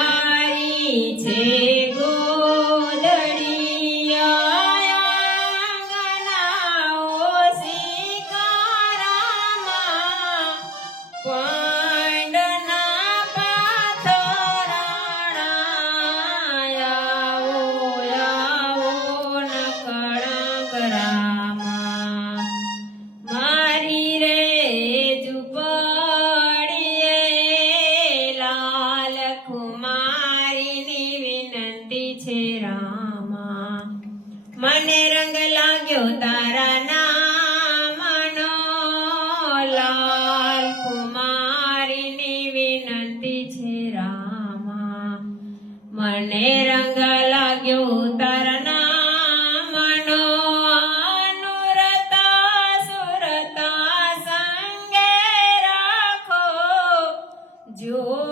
મારી છે ગો શ્રી છે રામા. મને રંગ લાગ્યો તારા નામનો. લાલ કુમારીની વિનંતી છે રામા. મને રંગ લાગ્યો તારા Yo